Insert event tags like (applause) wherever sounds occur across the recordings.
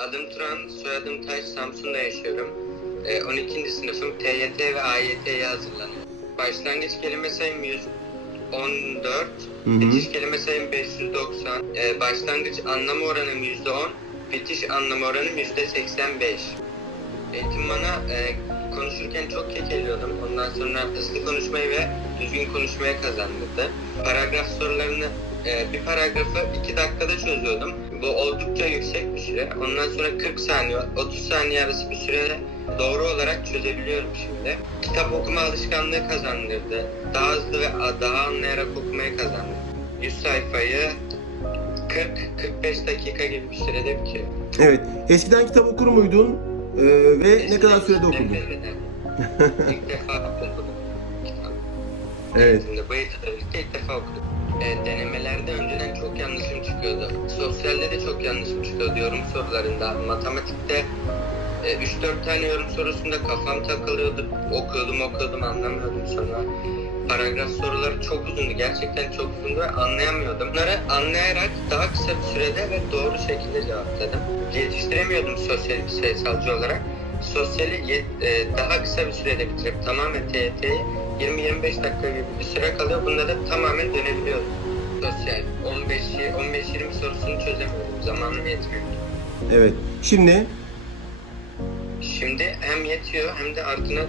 Adım Turan, soyadım Taş, Samsun'da yaşıyorum. Ee, 12. sınıfım TYT ve AYT'ye hazırlanıyorum. Başlangıç kelime sayım 114, Hı hı. bitiş kelime sayım 590, Ee, başlangıç anlama oranım %10, bitiş anlama oranım %85. Eğitim bana e, konuşurken çok kekeliyordum. Ondan sonra hızlı konuşmayı ve düzgün konuşmayı kazandırdı. Paragraf sorularını e, bir paragrafı 2 dakikada çözüyordum. Bu oldukça yüksek bir süre. Ondan sonra 40 saniye, 30 saniye arası bir sürede doğru olarak çözebiliyorum şimdi. Kitap okuma alışkanlığı kazandırdı. Daha hızlı ve daha anlayarak okumayı kazandırdı. 100 sayfayı 40-45 dakika gibi bir sürede bitiriyor. Evet. Eskiden kitap okur muydun? Ee, ve ne kadar sürede okurdun? (laughs) ilk defa okudum. Evet. Şimdi bu ilk defa okudum. E, denemelerde önceden çok yanlışım çıkıyordu. Sosyalde de çok yanlışım çıkıyordu yorum sorularında. Matematikte e, 3-4 tane yorum sorusunda kafam takılıyordu. Okuyordum okuyordum anlamıyordum sonra. Paragraf soruları çok uzundu. Gerçekten çok uzundu ve anlayamıyordum. Bunları anlayarak daha kısa bir sürede ve doğru şekilde cevapladım. Yetiştiremiyordum sosyal bir sayısalcı olarak. Sosyali e, daha kısa bir sürede bitirip tamamen TYT'yi 20-25 dakika gibi bir süre kalıyor. Bunda da tamamen dönebiliyorum. Sosyal 15 15-20 sorusunu çözemiyordum. Zamanım yetmiyordu. Evet. Şimdi Şimdi hem yetiyor hem de artına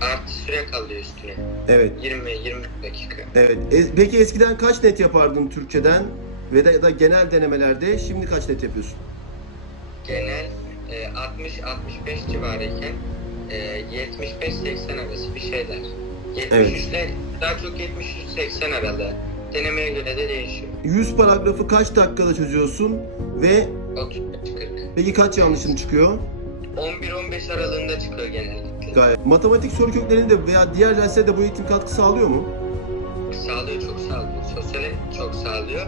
artı süre kalıyor üstüne. evet. 20-20 dakika. Evet. E- peki eskiden kaç net yapardın Türkçeden ve de ya da genel denemelerde şimdi kaç net yapıyorsun? Genel e, 60-65 civarıyken e, 75-80 arası bir şeyler. 73 ile daha çok 73-80 aralığı. Denemeye göre de değişiyor. 100 paragrafı kaç dakikada çözüyorsun ve 35-40. peki kaç yanlışın çıkıyor? 11-15 aralığında çıkıyor genellikle. Gayet. Matematik soru köklerinde veya diğer derslerde bu eğitim katkı sağlıyor mu? Sağlıyor, çok sağlıyor. Sosyale çok sağlıyor.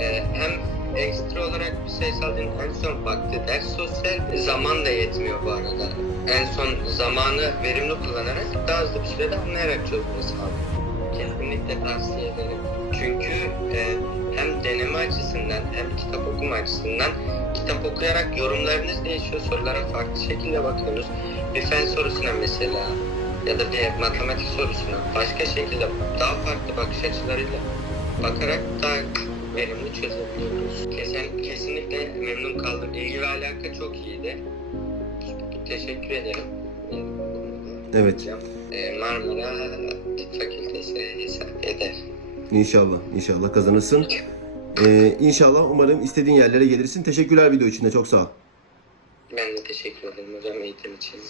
Ee, hem ekstra olarak bir sayısalın en son baktığı ders sosyal zaman da yetmiyor bu arada. En son zamanı verimli kullanarak daha hızlı bir sürede anlayarak çözmeyi sağlıyor. Kesinlikle tavsiye ederim. Çünkü e, hem deneme açısından hem kitap okuma açısından kitap okuyarak yorumlarınız değişiyor. Sorulara farklı şekilde bakıyorsunuz. Bir fen sorusuna mesela ya da bir matematik sorusuna başka şekilde daha farklı bakış açılarıyla bakarak daha verimli çözebiliyoruz. Kesin, kesinlikle memnun kaldım. İlgi ve alaka çok iyiydi. Teşekkür ederim. Evet. Ee, Marmara Tıp Fakültesi hesap eder. İnşallah. İnşallah kazanırsın. Ee, inşallah umarım istediğin yerlere gelirsin. Teşekkürler video için de çok sağ ol. Ben de teşekkür ederim hocam eğitim için.